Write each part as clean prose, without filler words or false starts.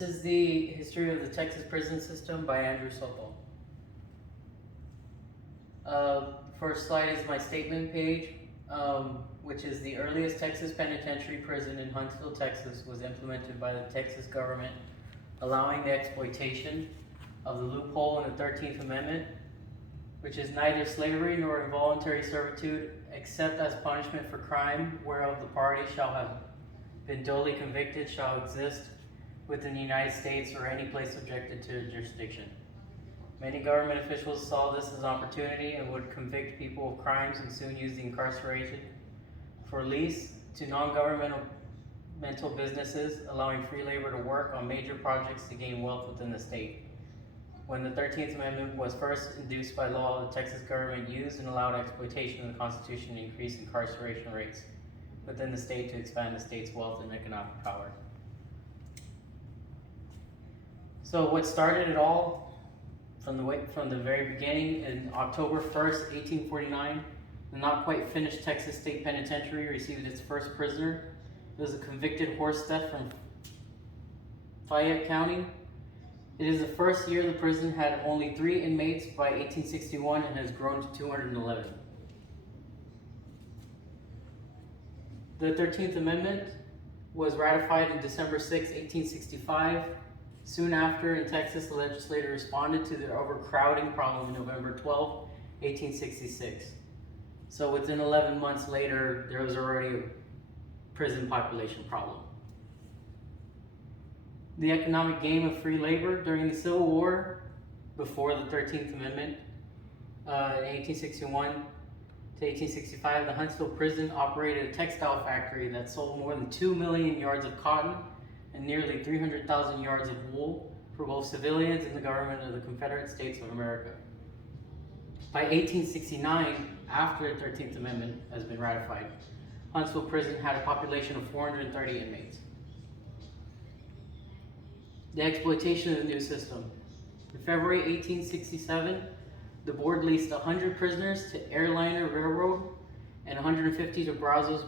This is the history of the Texas prison system by Andrew Soto. First slide is my statement page, which is the earliest Texas penitentiary prison in Huntsville, Texas, was implemented by the Texas government, allowing the exploitation of the loophole in the 13th Amendment, which is neither slavery nor involuntary servitude, except as punishment for crime whereof the party shall have been duly convicted, shall exist within the United States or any place subjected to jurisdiction. Many government officials saw this as an opportunity and would convict people of crimes and soon use the incarceration for lease to non-governmental businesses, allowing free labor to work on major projects to gain wealth within the state. When the 13th Amendment was first introduced by law, the Texas government used and allowed exploitation of the Constitution to increase incarceration rates within the state to expand the state's wealth and economic power. So what started it all from the very beginning, in October 1st, 1849, the not quite finished Texas State Penitentiary received its first prisoner. It was a convicted horse theft from Fayette County. It is the first year the prison had only 3 inmates by 1861 and has grown to 211. The 13th Amendment was ratified on December 6, 1865. Soon after, in Texas, the legislature responded to the overcrowding problem on November 12, 1866. So within 11 months later, there was already a prison population problem. The economic game of free labor during the Civil War, before the 13th Amendment, in 1861 to 1865, the Huntsville prison operated a textile factory that sold more than 2 million yards of cotton and nearly 300,000 yards of wool for both civilians and the government of the Confederate States of America. By 1869, after the 13th Amendment has been ratified, Huntsville prison had a population of 430 inmates. The exploitation of the new system. In February 1867, the board leased 100 prisoners to Airliner Railroad and 150 to Brazos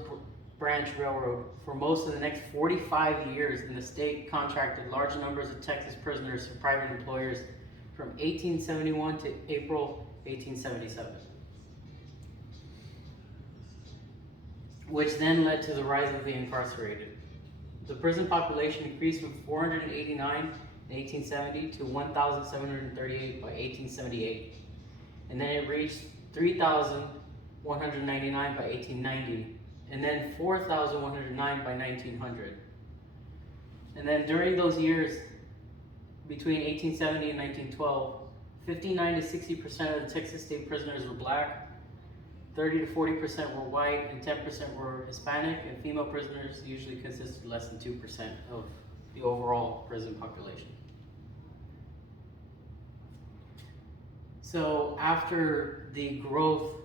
Branch Railroad. For most of the next 45 years, and the state contracted large numbers of Texas prisoners to private employers from 1871 to April 1877, which then led to the rise of the incarcerated. The prison population increased from 489 in 1870 to 1,738 by 1878, and then it reached 3,199 by 1890. And then 4,109 by 1900. And then during those years, between 1870 and 1912, 59 to 60% of the Texas state prisoners were black, 30 to 40% were white, and 10% were Hispanic, and female prisoners usually consisted less than 2% of the overall prison population. So after the growth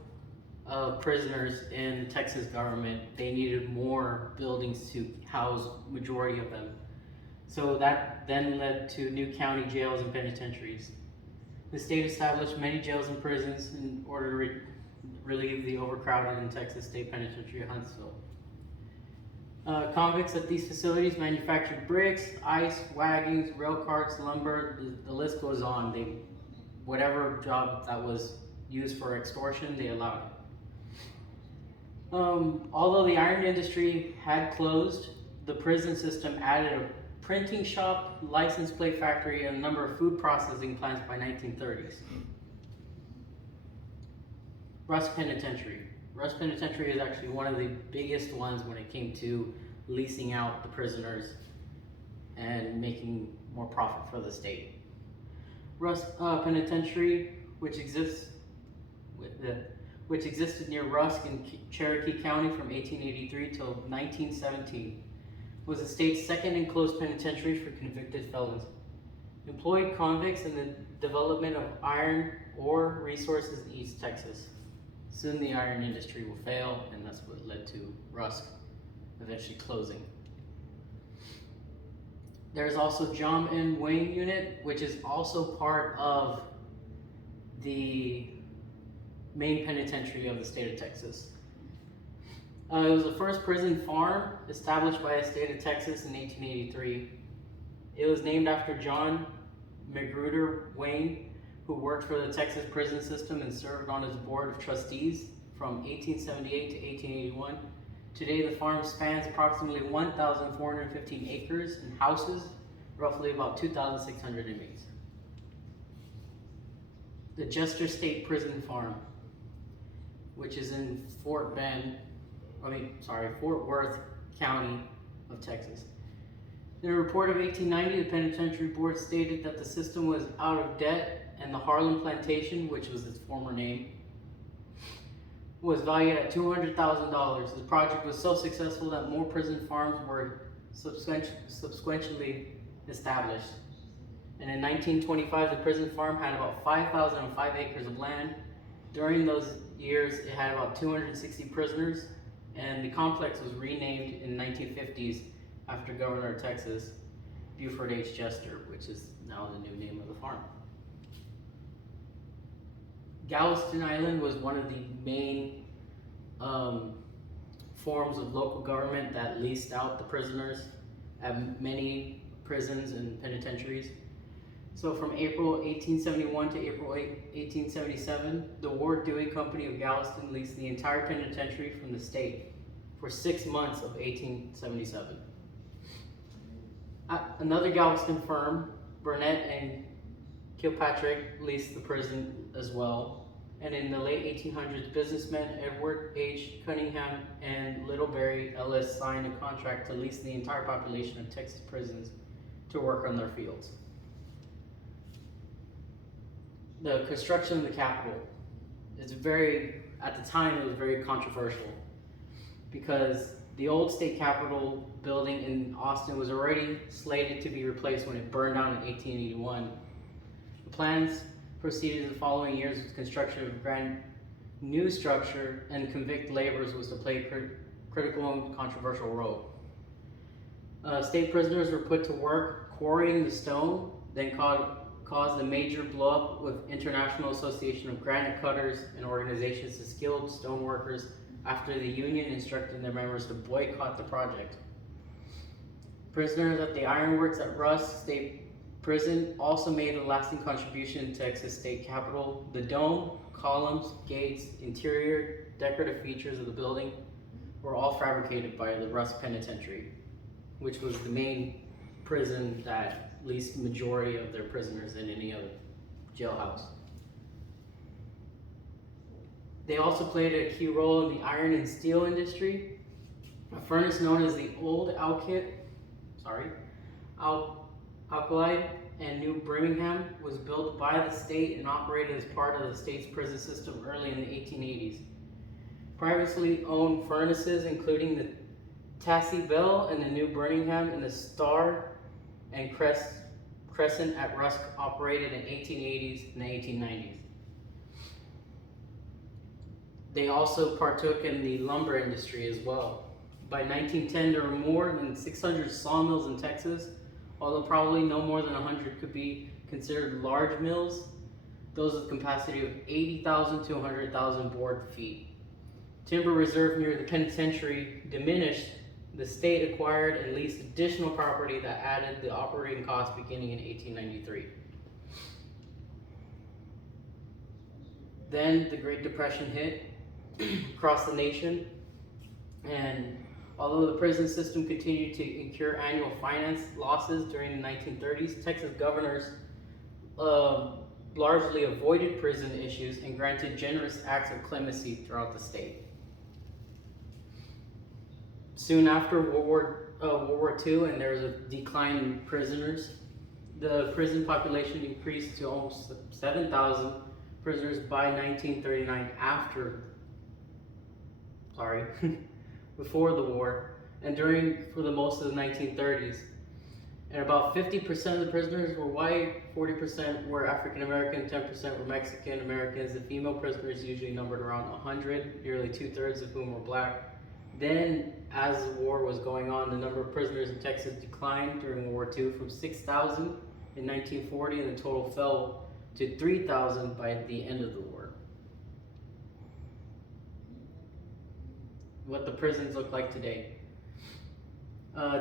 of prisoners in the Texas government, they needed more buildings to house majority of them. So that then led to new county jails and penitentiaries. The state established many jails and prisons in order to relieve the overcrowded in Texas State Penitentiary Huntsville. Convicts at these facilities manufactured bricks, ice, wagons, rail carts, lumber, the list goes on. Whatever job that was used for extortion, they allowed it. Although the iron industry had closed, the prison system added a printing shop, license plate factory, and a number of food processing plants by 1930s. Rusk Penitentiary. Rusk Penitentiary is actually one of the biggest ones when it came to leasing out the prisoners and making more profit for the state. Rusk Penitentiary, which existed near Rusk in Cherokee County from 1883 till 1917, was the state's second enclosed penitentiary for convicted felons. Employed convicts in the development of iron ore resources in East Texas. Soon the iron industry will fail, and that's what led to Rusk eventually closing. There's also John M. Wayne Unit, which is also part of the main penitentiary of the state of Texas. It was the first prison farm established by the state of Texas in 1883. It was named after John Magruder Wayne, who worked for the Texas prison system and served on its board of trustees from 1878 to 1881. Today, the farm spans approximately 1,415 acres and houses roughly about 2,600 inmates. The Jester State Prison Farm, which is in Fort Worth County of Texas. In a report of 1890, the Penitentiary Board stated that the system was out of debt and the Harlan Plantation, which was its former name, was valued at $200,000. The project was so successful that more prison farms were subsequently established. And in 1925, the prison farm had about 5,005 acres of land. During those years, it had about 260 prisoners, and the complex was renamed in the 1950s after Governor of Texas, Buford H. Jester, which is now the new name of the farm. Galveston Island was one of the main forms of local government that leased out the prisoners at many prisons and penitentiaries. So from April 1871 to April 1877, the Ward Dewey Company of Galveston leased the entire penitentiary from the state for 6 months of 1877. Another Galveston firm, Burnett and Kilpatrick, leased the prison as well. And in the late 1800s, businessmen Edward H. Cunningham and Littlebury Ellis signed a contract to lease the entire population of Texas prisons to work on their fields. The construction of the Capitol is at the time, it was very controversial because the old state Capitol building in Austin was already slated to be replaced when it burned down in 1881. The plans proceeded the following years with construction of a brand new structure, and convict laborers was to play a critical and controversial role. State prisoners were put to work quarrying the stone, then caused a major blow-up with International Association of Granite Cutters and organizations to skilled stone workers after the union instructed their members to boycott the project. Prisoners at the ironworks at Rusk State Prison also made a lasting contribution to Texas State Capitol. The dome, columns, gates, interior, decorative features of the building were all fabricated by the Rusk Penitentiary, which was the main prison that leased the majority of their prisoners in any other jailhouse. They also played a key role in the iron and steel industry. A furnace known as the Old Alkali and New Birmingham was built by the state and operated as part of the state's prison system early in the 1880s. Privately owned furnaces, including the Tassie Bell and the New Birmingham and the Star and Crescent at Rusk, operated in the 1880s and the 1890s. They also partook in the lumber industry as well. By 1910, there were more than 600 sawmills in Texas, although probably no more than 100 could be considered large mills, those with capacity of 80,000 to 100,000 board feet. Timber reserve near the penitentiary diminished. The state acquired and leased additional property that added the operating costs beginning in 1893. Then the Great Depression hit across the nation, and although the prison system continued to incur annual finance losses during the 1930s, Texas governors largely avoided prison issues and granted generous acts of clemency throughout the state. Soon after World War II, and there was a decline in prisoners, the prison population increased to almost 7,000 prisoners by 1939 before the war, and for the most of the 1930s. And about 50% of the prisoners were white, 40% were African American, 10% were Mexican Americans. The female prisoners usually numbered around 100, nearly 2/3 of whom were black. Then, as the war was going on, the number of prisoners in Texas declined during World War II from 6,000 in 1940, and the total fell to 3,000 by the end of the war. What the prisons look like today.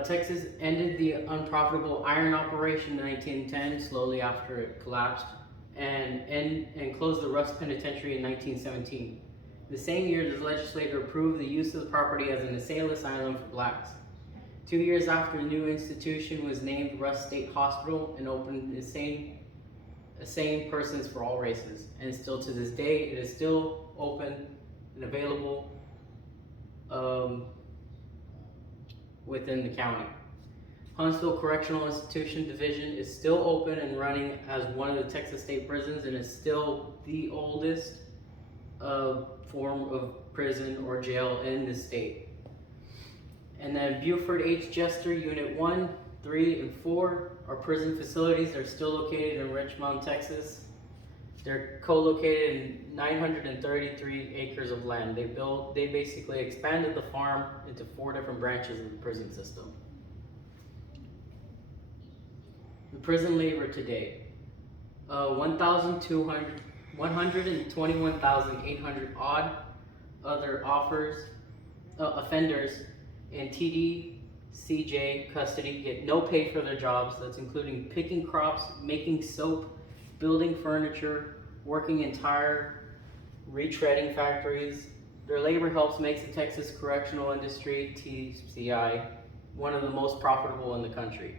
Texas ended the unprofitable iron operation in 1910, slowly after it collapsed, and closed the Rusk Penitentiary in 1917. The same year, the legislature approved the use of the property as an insane asylum for blacks. 2 years after, a new institution was named Rusk State Hospital and opened insane persons for all races. And still to this day, it is still open and available within the county. Huntsville Correctional Institution Division is still open and running as one of the Texas state prisons, and is still the oldest form of prison or jail in the state. And then Buford H. Jester Unit 1, 3, and 4 are prison facilities. They're still located in Richmond, Texas. They're co-located in 933 acres of land. They basically expanded the farm into 4 different branches of the prison system. The prison labor today, 121,800 odd other offenders in TDCJ custody get no pay for their jobs. That's including picking crops, making soap, building furniture, working in tire retreading factories. Their labor helps make the Texas correctional industry, TCI, one of the most profitable in the country.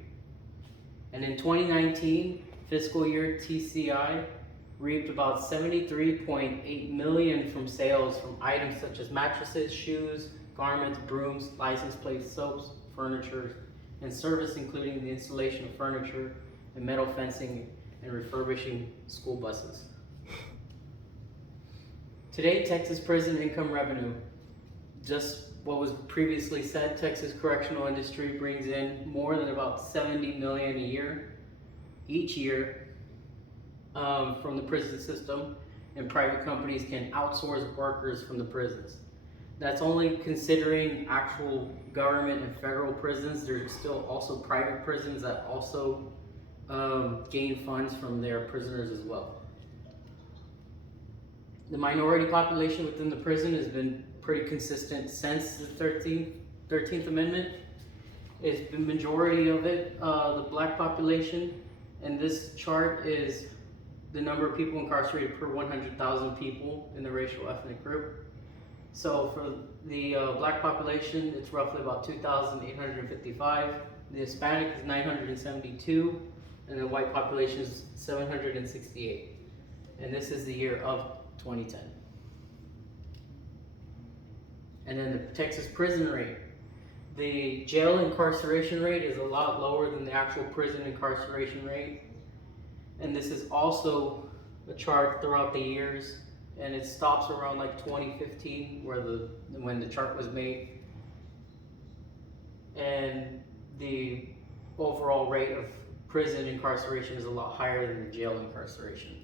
And in 2019, fiscal year, TCI reaped about $73.8 million from sales from items such as mattresses, shoes, garments, brooms, license plates, soaps, furniture, and service, including the installation of furniture and metal fencing and refurbishing school buses. Today, Texas prison income revenue, just what was previously said, Texas correctional industry brings in more than about $70 million a year, each year, from the prison system, and private companies can outsource workers from the prisons. That's only considering actual government and federal prisons. There's still also private prisons that also gain funds from their prisoners as well. The minority population within the prison has been pretty consistent since the 13th Amendment. It's the majority of it, the black population, and this chart is the number of people incarcerated per 100,000 people in the racial ethnic group. So for the black population, it's roughly about 2,855. The Hispanic is 972, and the white population is 768. And this is the year of 2010. And then the Texas prison rate. The jail incarceration rate is a lot lower than the actual prison incarceration rate. And this is also a chart throughout the years, and it stops around like 2015 when the chart was made. And the overall rate of prison incarceration is a lot higher than the jail incarceration.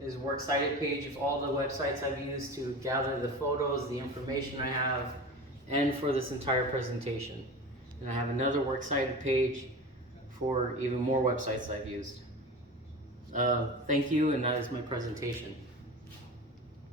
There's a works cited page of all the websites I've used to gather the photos, the information I have, and for this entire presentation. And I have another works cited page for even more websites I've used. Thank you, and that is my presentation.